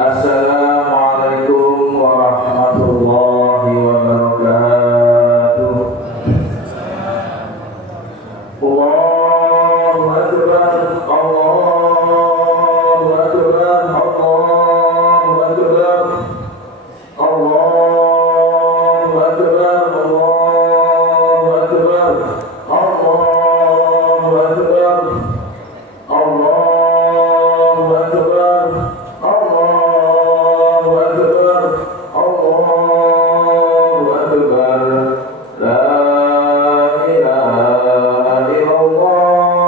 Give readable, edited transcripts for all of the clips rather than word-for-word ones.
Assalamualaikum warahmatullahi wabarakatuh. Allahu akbar, Allahu akbar, Allahu akbar, Allahu akbar, Allahu akbar, Allahu akbar,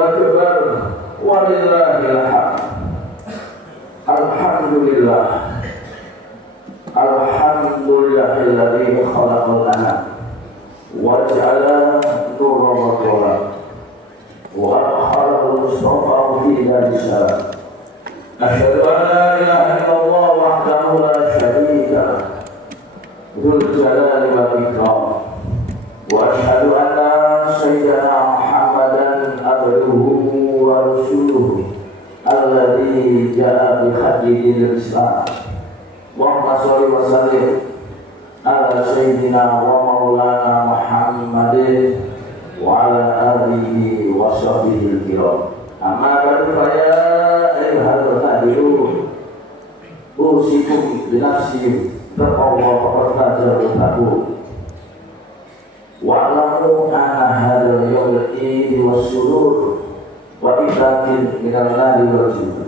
Allahu akbar. Alhamdulillahilladzi khalaqal anam wa ja'ala nura maqwara wa akhalahu mustafa fi dari salam. Asyhadu an la ilaha illallah wahdahu la syarika lah dzul jalali wal ikram wa asyhadu anna sayyidana Muhammadan abduhu wa rasuluhu alladzi ja'a bi hadidil islam. Allahumma sholli wa sallim ala sayyidina wa maulana Muhammadin wa ala alihi wa sahbihi al-kiram. Amma ba'du fa ya ayyuhal mu'minun usikum bi nafsi taqwa tattaqu wa alamu anna hadzal yawmul eid was surur wa itatin minal nari wal jannah.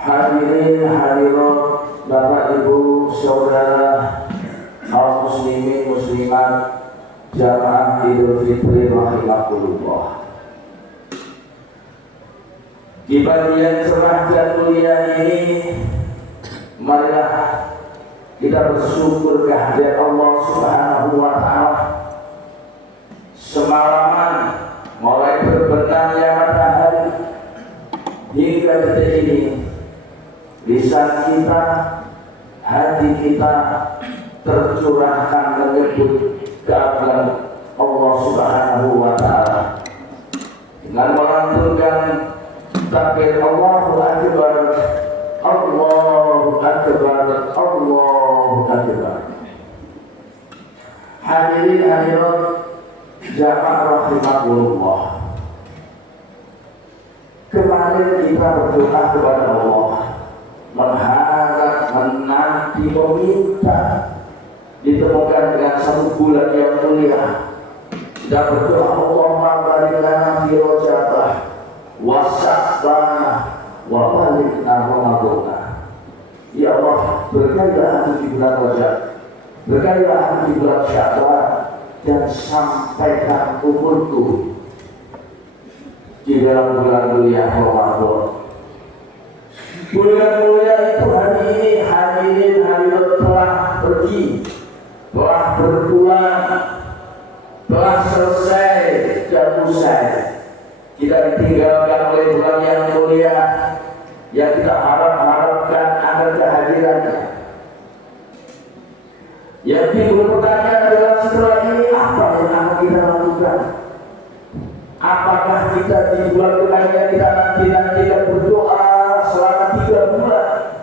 Hadirin hadirat, Bapak Ibu saudara kaum muslimin muslimat jamaah Idul Fitri rahimakumullah. Di bagian cerah dan mulia ini, marilah kita bersyukur kehadirat Allah Subhanahu wa taala semalaman mulai berbenamnya matahari hingga detik ini, lisan kita, hati kita tercurahkan menyebut keagungan Allah Subhanahu wa Ta'ala dengan melantunkan takbir Allahu Akbar, Allahu Akbar, Allahu Akbar. Hadirin hadirat jamaah rahimakumullah. Kemarin kita berdoa kepada Allah, mengharap, menanti, meminta ditemukan dengan satu bulan yang mulia. Kita berdoa, Allahumma barik lana fi Rajabah wa Sya'ban wa balikna Ramadhan. Ya Allah, berkailah di bulan Rajab, berkailah di bulan Sya'ban, dan sampaikan umurku di dalam bulan mulia Ramadan. Bulan mulia itu hari ini, hadirin hadirat telah pergi, telah berpulang, telah selesai dan usai. Kita ditinggalkan oleh bulan yang mulia yang kita harapkan akan kehadirannya. Yang timbul pertanyaan adalah setelah ini apa yang akan kita lakukan? Apakah kita di bulan yang kita nanti berdoa selama 3 bulan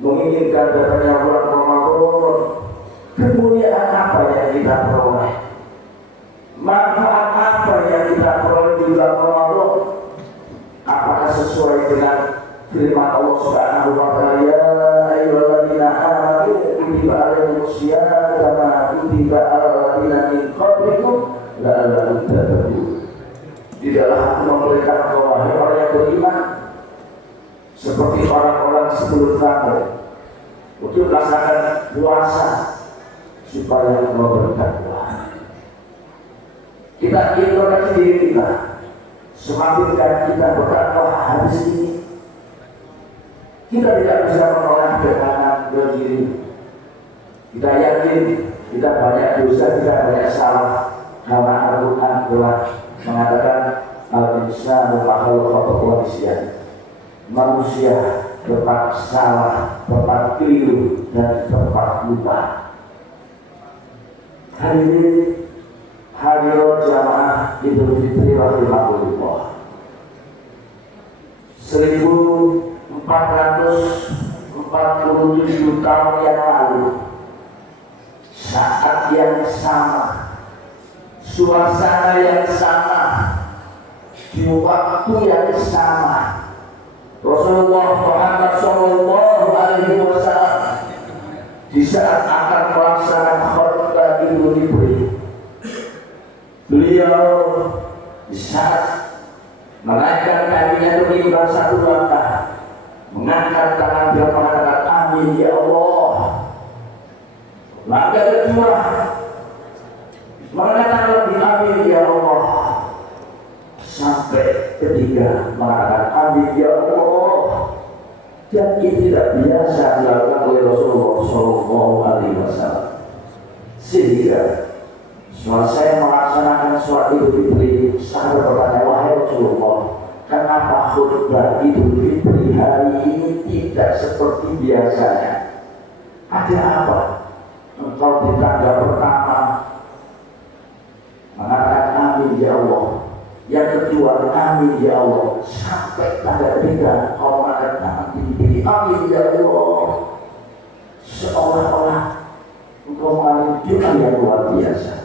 menginginkan datangnya bulan Ramadan? Kemuliaan apa yang kita peroleh? Manfaat apa yang kita peroleh di bulan Ramadan? Apakah sesuai dengan firman Allah Subhanahu wa Ta'ala, ya ayyuhalladzina amanu kutiba alaikumus syiyam kama kutiba alal ladzina min qablikum la'allakum tattaqun. Tidaklah aku memerintahkan engkau wahai orang yang beriman seperti orang-orang sebelum kamu untuk melaksanakan puasa supaya engkau bertakwa. Kita introspeksi diri kita, semakin kita bertakwa habis ini, kita tidak bisa menolak ke kanan ke kiri. Kita yakin kita banyak dosa, kita banyak salah, karena Al-Quran telah mengatakan al-insanu makhluk khata' nisyan. Manusia tempat salah, tempat keliru, dan tempat lupa. Hari ini hari jamaah Idul Fitri rahimahullah 1447 tahun yang lalu, saat yang sama, suasana yang sama, di waktu yang sama, Rasulullah Muhammad SAW di saat akan melaksanakan khutbah Idul Fitri, beliau di saat menaikkan kakinya ke mimbar satu langkah, mengangkat tangan dan mengatakan amin ya Allah. Langkah kedua mengatakan lagi amin ya Allah, sampai ketiga mengatakan amin ya Allah. Dan ini tidak biasa dilakukan oleh Rasulullah SAW. Sehingga selesai melaksanakan sholat Idul Fitri, sahabat bertanya, wahai Rasulullah, kenapa khutbah Idul Fitri hari ini tidak seperti biasanya? Ada apa? Engkau di tangga pertama mengatakan amin ya Allah, yang kedua amin ya Allah, sampai tangga ketiga kau mengatakan tinggi amin ya Allah, seolah-olah engkau mengalami doa yang luar biasa.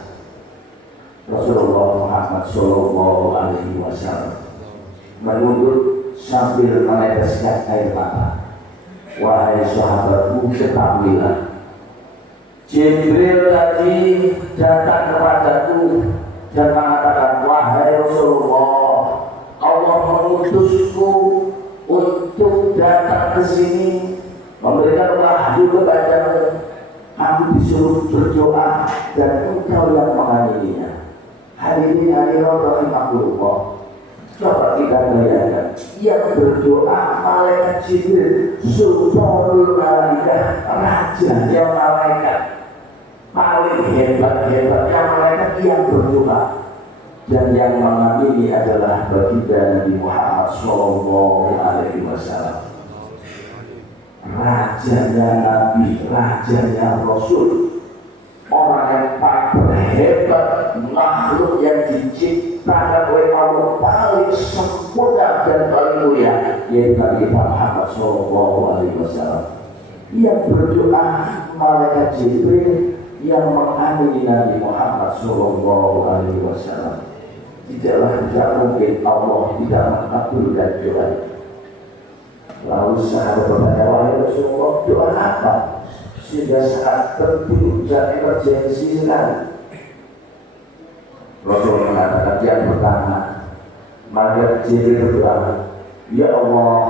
Rasulullah Muhammad SAW menunduk sambil meneteskan air mata. Wahai sahabatku, ketahuilah, Jibril tadi datang kepadaku dan mengatakan, wahai Rasulullah, Allah mengutusku untuk datang ke sini memberikan wahyu kepadamu. Aku disuruh berdoa dan engkau yang menghadirinya. Hari ini hari rahimahullah. Coba kita bayangkan, yang berdoa malaikat Jibril, sultanul malaikah, raja yang malaikat, paling paling hebat-hebatnya malaikat yang berdoa, dan yang mengamini adalah baginda Nabi Muhammad Shallallahu Alaihi Wasallam, rajanya Nabi, rajanya Rasul, orang yang paling berhebat, makhluk yang diciptakan oleh Allah paling sempurna dan paling mulia, yaitu Nabi Muhammad Shallallahu Alaihi Wasallam. Yang berdoa malaikat Jibril yang mengamini Nabi Muhammad Shallallahu Alaihi Wasallam. Tidak mungkin Allah tidak mengabulkan doa. Lalu sahabat bertanya, wahai Rasulullah, doa apa sehingga saat penting dan emergensi sekali? Rasul mengatakan yang pertama, malaikat Jibril berdoa, ya Allah,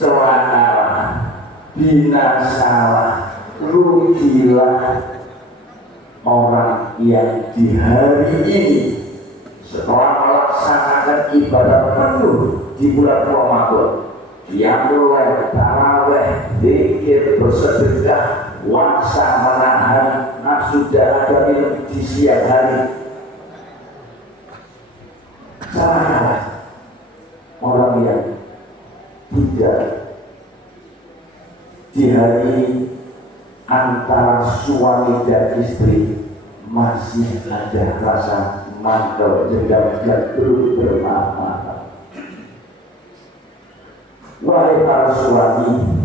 celakalah, binasalah, rugilah orang yang di hari ini setelah melaksanakan ibadah penuh di bulan Ramadan, yang mulai taraweh, zikir, bersedekah, puasa, menahan nafsu dan minum di siang hari. Celakalah orang yang tidak di hari antara suami dan istri masih ada rasa mantel dendam dan belum bermaaf-maaf. Wahai para suami,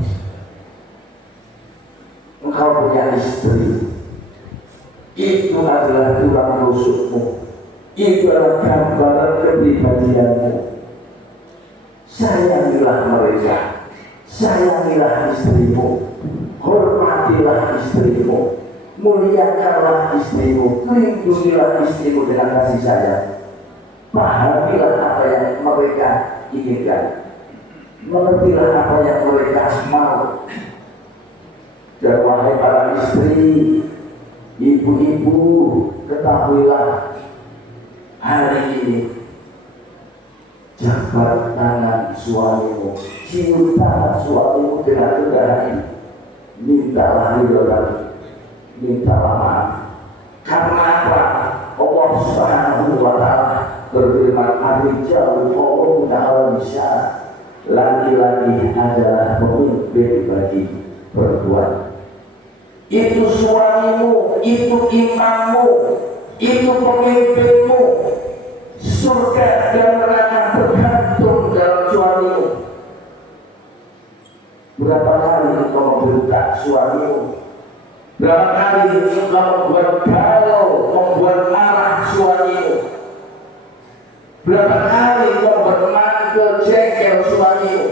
engkau punya istri, itu adalah tulang rusukmu, itu adalah gambaran kepribadianmu. Sayangilah mereka, sayangilah istrimu, hormatilah istrimu, muliakanlah istrimu, lindungilah istrimu dengan kasih sayang. Pahamilah apa yang mereka inginkan, mengertilah apa yang mereka mau. Dan wahai para istri, ibu-ibu, ketahuilah hari ini jabat tangan suamimu, cium tangan suamimu dengan rendah hati, mintalah ridho, mintalah maaf. Karena apa? Allah Subhanahu wa Ta'ala berfirman, ar-rijalu qawwamuna 'alan nisa', laki-laki adalah pemimpin bagi perempuan. Itu suamimu, itu imammu, itu pemimpinmu. Surga dan neraka bergantung dalam suamimu. Berapa kali engkau membentak suamimu? Berapa kali engkau membuat galau, membuat marah suamimu? Berapa kali engkau bermanggil jengkel suamimu?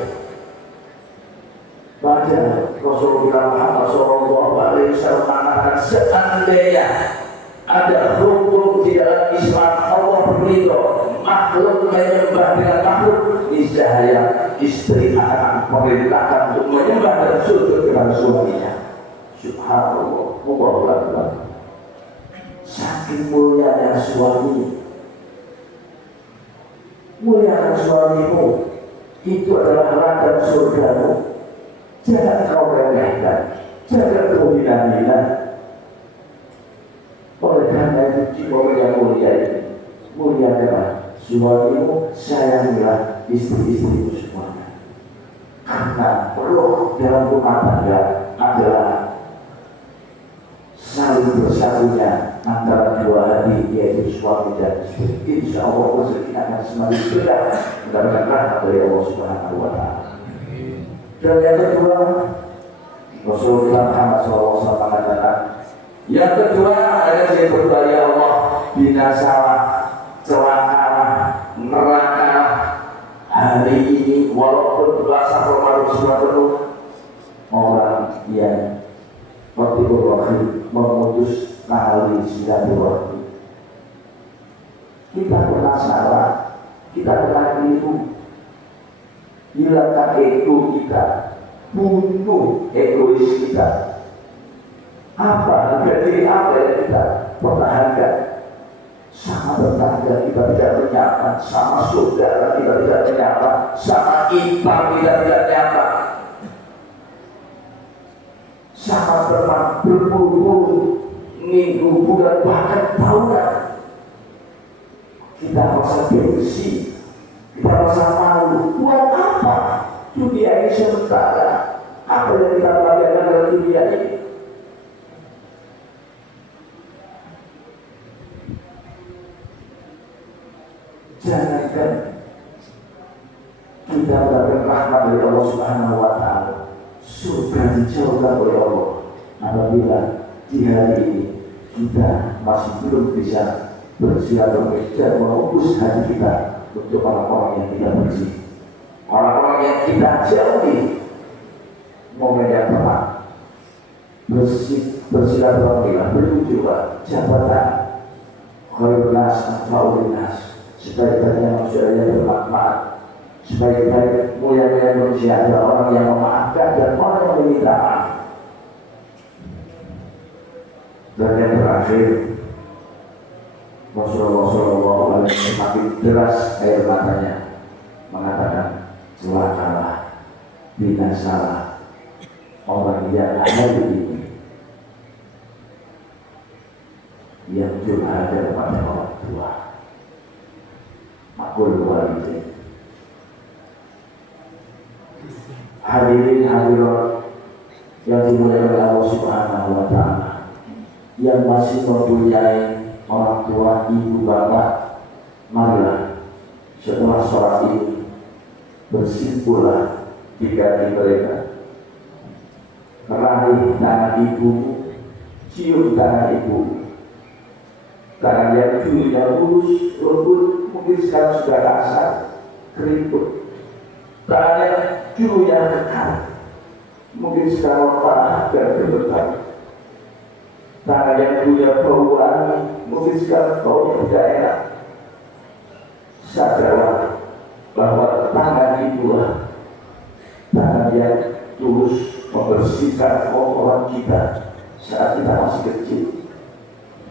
Baca Rasulullah Muhammad SAW mengatakan, seandainya ada hukum di dalam Islam, Allah berridho makhluk menyembah dengan makhluk, niscaya istri akan memerintahkan untuk menyembah dan sujud dengan suaminya. Subhanallah, Allahu Akbar. Saking mulianya suami, muliakan suamimu, itu adalah ladang surgamu. Jangan kau remehkan, jangan kau hina-hina. Oleh karena itu, jiwa yang mulia ini, muliakanlah suamimu, sayangilah istri-istrimu semuanya. Karena roh dalam rumah tangga adalah saling bersatunya antara dua hati, yaitu suami dan istri. Insya Allah rezeki akan semakin berat mendapatkan rahmat dari Allah Subhanahu wa Ta'ala. Dan yang kedua, Rasulullah Muhammad SAW mengatakan, yang kedua adalah yang berbahaya Allah, binasalah, celakalah, nerakalah hari ini, walaupun puasa Ramadan sudah penuh, orang yang bertidur memutus tali silaturahmi. Kita pernah salah, kita pernah keliru, hilangkan ego kita, bunuh egois kita. Apa harga diri apa yang kita pertahankan? Sama tetangga kita tidak menyapa, sama saudara kita tidak menyapa, sama ipar kita tidak menyapa, sama teman berpuluh-puluh minggu, bulan, bahkan tahunan kita merasa gengsi, kita merasa malu. Buat apa? Dunia ini sementara. Apa yang kita belajar dalam dunia ini? Jangankan kita mendapatkan rahmat dari Allah Subhanahu wa Ta'ala, surga dijauhkan oleh Allah apabila di hari ini kita masih belum bisa bersilaturahmi dan mengutus hati kita untuk orang-orang yang tidak bersih, orang-orang yang kita jauhi. Momen yang tepat bersilaturahmi, berkunjunglah jabatan khairun nas ma'ulun nas, sebaik-baiknya manusia yang bermanfaat, sebaik-baik mulia-mulia manusia adalah orang yang memaafkan dan orang yang meminta maaf. Dan yang terakhir, Rasulullah SAW semakin deras air matanya mengatakan, celakalah, binasalah orang yang hari ini yang durhaka kepada orang tua. Makul walidain. Hadirin hadirat yang dimuliakan oleh Allah Subhanahu wa Ta'ala, yang masih mempunyai orang tua, ibu, bapak, marilah setelah sholat ini bersimpulah di kaki mereka, meraih tangan ibu, cium tangan ibu, tangan yang dulunya lurus, lembut, mungkin sekarang sudah kasar, keriput. Tangan yang dulunya kekar, mungkin sekarang parah dan bergetar. Tangan yang dulunya bau wangi, mungkin sekarang baunya tidak enak. Sadarlah bahwa tangan itulah tangan yang tulus membersihkan kotoran kita saat kita masih kecil.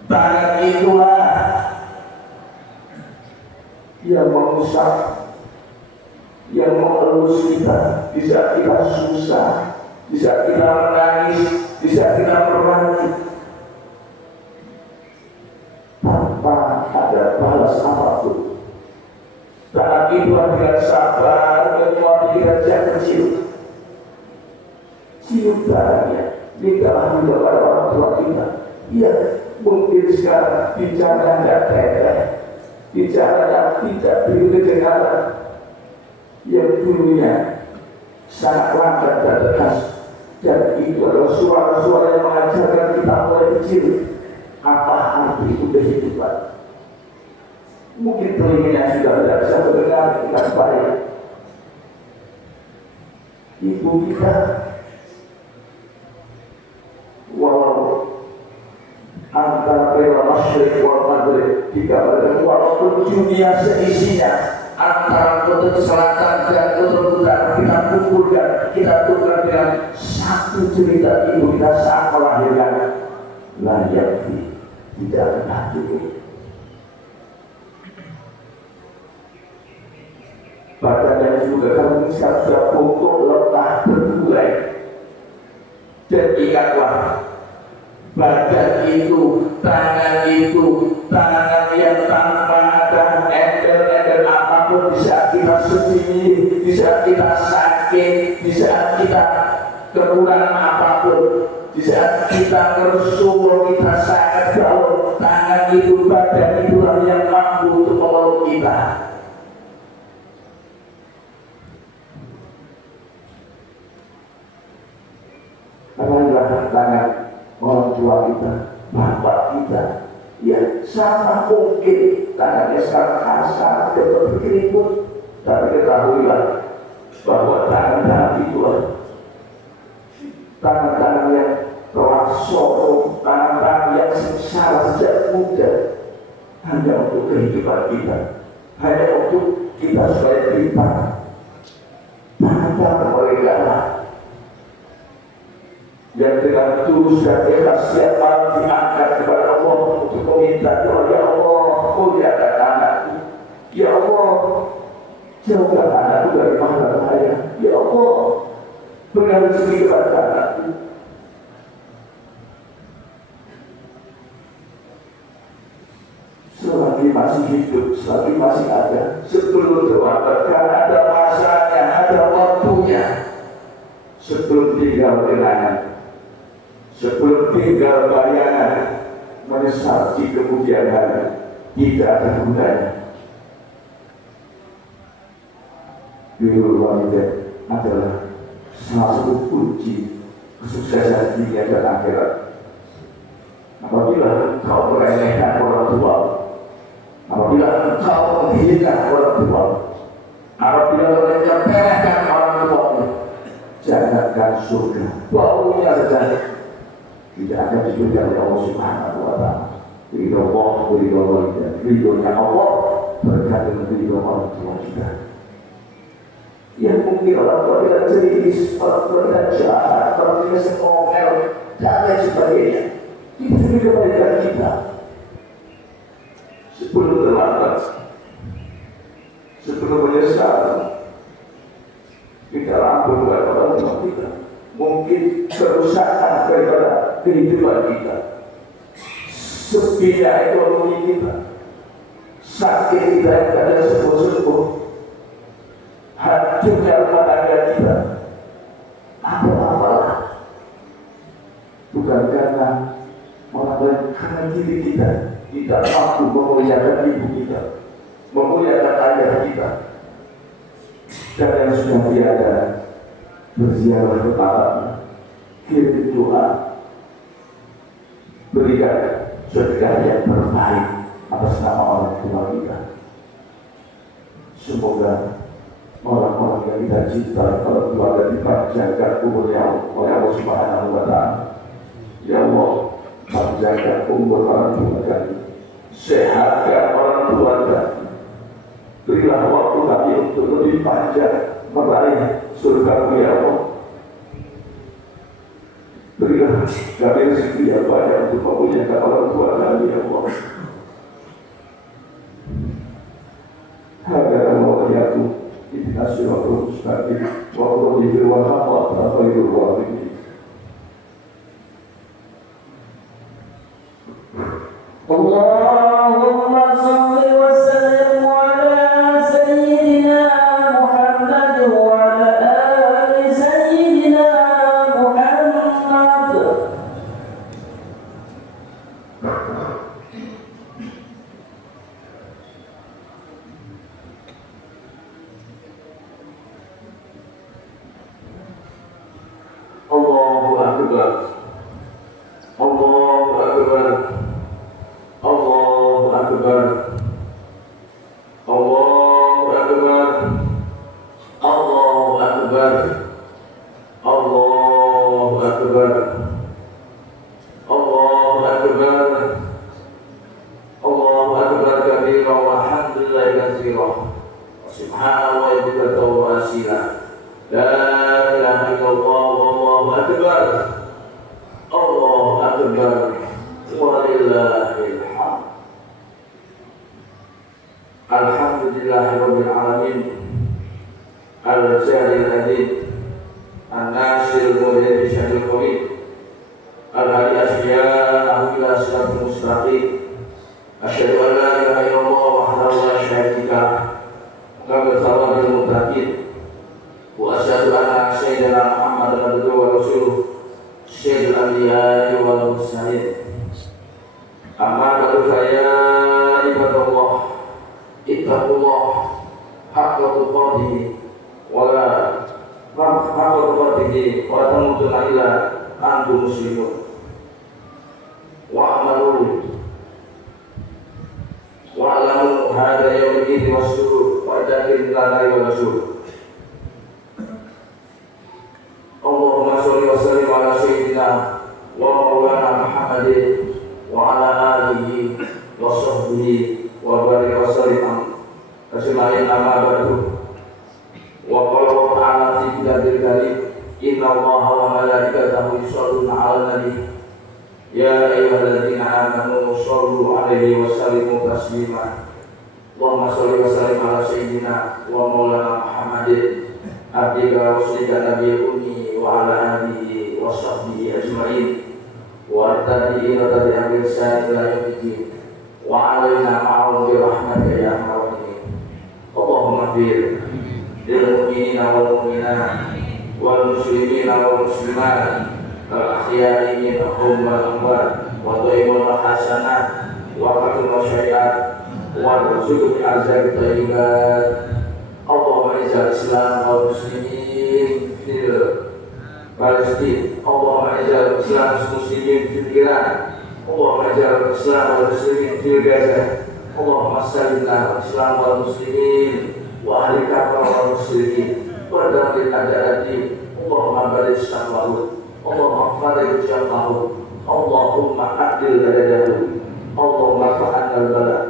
Tangan itulah yang mengusap, yang mengelus kita di saat kita susah, di saat kita menangis, di saat kita merangkik, tanpa ada balas apapun. Tangan itu dengan sabar menguapkan kita kecil. Cium tangannya, mintalah juga pada orang tua kita. Ya, mungkin sekarang bicara tidak teteh, bicara yang tidak beri kedengaran, yang dulunya sangat lancar dan tegas, dan itu adalah suara-suara yang mengajarkan kita mulai kecil apa arti kehidupan. Mungkin telinganya sudah tidak bisa mendengar dengan baik. Ibu kita, walau antara bela masyrik wal maghrib dikabarkan, walaupun dunia seisinya antara kutub selatan dan kutub utara kita kumpulkan, kita tukar dengan satu cerita ibu kita saat melahirkan, layak tidak pernah cukup. Badannya juga kalau misalnya sudah bongkok, letah, berburai. Dan ingatlah, badan itu, tangan yang tanpa ada embel-embel apapun, di saat kita sedih, di saat kita sakit, di saat kita kekurangan apapun, di saat kita tersuruh, kita sangat jauh, tangan itu, badan itulah yang mampu untuk memeluk kita. Karena tangan orang tua kita, bapak kita, ya sama mungkin tangannya sekarang kasar dan berkeriput, tapi ketahuilah bahwa tangan-tangan itulah tangan-tangan yang telah sorong, tangan-tangan yang sengsara sejak muda, hanya untuk kehidupan kita, hanya untuk kita supaya kita tangan-tangan mereka lah yang dengan tulus dan ikhlas setiap malam diangkat kepada Allah untuk meminta doa, ya Allah, muliakan anakku, ya Allah, jauhkan anakku dari mahal bahaya, ya Allah, berikan rezeki kepada anakku. selagi masih hidup, selagi masih ada, sebelum terlambat, karena ada masanya, ada waktunya. Sebelum tinggal kenangan, sebelum tinggal bayangan, menyesal di kemudian hari, tidak ada gunanya. Birrul walidain adalah salah satu kunci kesuksesan dunia dan akhirat. Apabila engkau meremehkan orang tua, apabila engkau menghinakan orang tua, apabila engkau menyepelekan orang tua, jangankan surga, baunya saja tidak akan diberikan oleh Allah Subhanahu wa Ta'ala. Ridho Allah, ridho walidain, ridhonya Allah berkait dengan ridho orang tua kita. Yang mungkin orang tua kita ceris, orang tua kita jahat, orang tua kita semongel, dan lain sebagainya. Itu juga kebaikan kita. Sebelum terlambat, sebelum menyesal, kita lampirkan orang tua kita. Mungkin kerusakan daripada kehidupan kita, sepinya ekonomi kita, sakit kita yang tidak ada sembuh-sembuh, hancurnya rumah tangga kita, apa-apalah. Bukan karena orang lain, karena diri kita tidak mampu memuliakan ibu kita, memuliakan ayah kita, dan yang sudah tiada berziarah kepada kirim doa, berikan sedekah yang terbaik atas nama orang tua kita. Semoga orang-orang yang kita cinta, orang tua dan dipanjangkan umurnya oleh Allah Subhanahu wa Ta'ala. Ya Allah, panjangkan umur orang tua kami, sehatkan orang tua kami, berilah waktu kami untuk lebih panjang meraih surga-Mu ya Allah. Berilah kami rezeki yang banyak untuk memuliakan orang tua kami ya Allah. Agar Allah yaitu ihdinash shiratal mustaqim wa qul wa haqqa khairul waridin. Allahumma shalli wa sallim ala sayyidina Muhammad wa ala ali sayyidina Muhammad. Allahu Akbar. Allahu Akbar. Allahu Akbar. Allahu Akbar. Allahu Akbar. Allahu Akbar. Allahu Akbar. Allahu Akbar kabira walhamdulillahi katsira. Subhanallah bukratan wa asila. La ilaha illallah wallahu akbar. Allahu akbar. Walillahil hamd. Alhamdulillahirabbil alamin. Al-Jalil Adid, An-Nasir Mu'min Syahil Qawid, Al-Hadi Asfiya'ahu ila siratul mustaqim. Asyhadu an la ilaha illallah wahdahu la syarika lahu wa thawabil muttaqin. Wa asyhadu anna sayyidina Muhammadan abduhu wa rasuluh, sayyidul anbiya'i wal mursalin. Amma ba'du fa ya ibadallah, ittaqullah haqqa tuqatih wa la tamutunna illa antum muslimun. Wa'amalu wa'alamu hadha yawmul idhi wassurur wa idhakin lalai wa nasur. Allahumma sholli wa sallim ala sayyidina wa maulana Muhammadin wa ala alihi wa sahbihi wa barik wa sallim ajma'in amma ba'du. Wa qala ta'ala fi kitabil karim, inna Allaha wa malaikatahu yusholluna 'alan nabi. Ya ayyuhalladzina amanu shollu 'alaihi wa sallimu taslima. Allahumma sholli wa sallim ala sayyidina wa maulana Muhammadin abdika wa rasulika nabiyil ummi wa ala alihi wa sahbihi ajma'in wa tabi'ina tabi'ihim bi ihsan ila yaumil din. وعلينا معهم برحمتك يا ارحم الراحمين. اللهم اغفر للمؤمنين والمؤمنات والمسلمين والمسلمات الأحياء منهم والأموات وطيب الحسنات وقت المشيئات وارزق الأرزاق الطيبات. اللهم اعز الإسلام والمسلمين في فلسطين. اللهم اعز الإسلام والمسلمين في إيران. اللهم اعز الإسلام والمسلمين في غزة. اللهم سلمنا الإسلام والمسلمين وأهل الكفر والمشركين ودمر أعداء الدين. اللهم بارك شمله. اللهم فرج جمعه. اللهم عدل بلده. اللهم ارفع عنا البلاء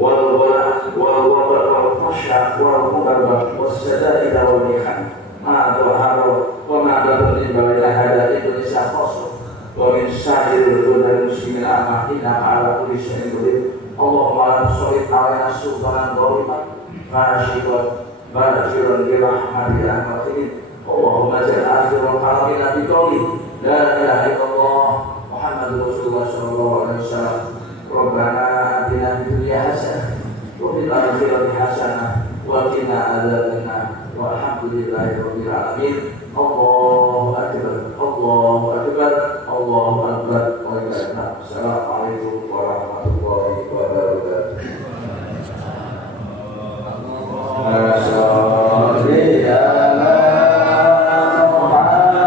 والوباء والفحشاء والمضر والشدائد والمحن ما ظهر وما بطن من هذا إنdonesia خاصة ومن سائر البلاد المسلمين أجمعين على كل شيء قدير. اللهم لا تسلط علينا سلطانا ظالما فاشدا باجرا برحمتك يا رحيم. اللهم اجعل آخر كلامنا بقوله لا إله إلا الله محمد رسول الله صلى الله عليه وسلم. ربنا آتنا في الدنيا حسنة وفي الآخرة حسنة وقنا عذاب النار والحمد لله رب العالمين. الله أكبر الله أكبر الله أكبر. Assalamualaikum warahmatullahi wabarakatuh.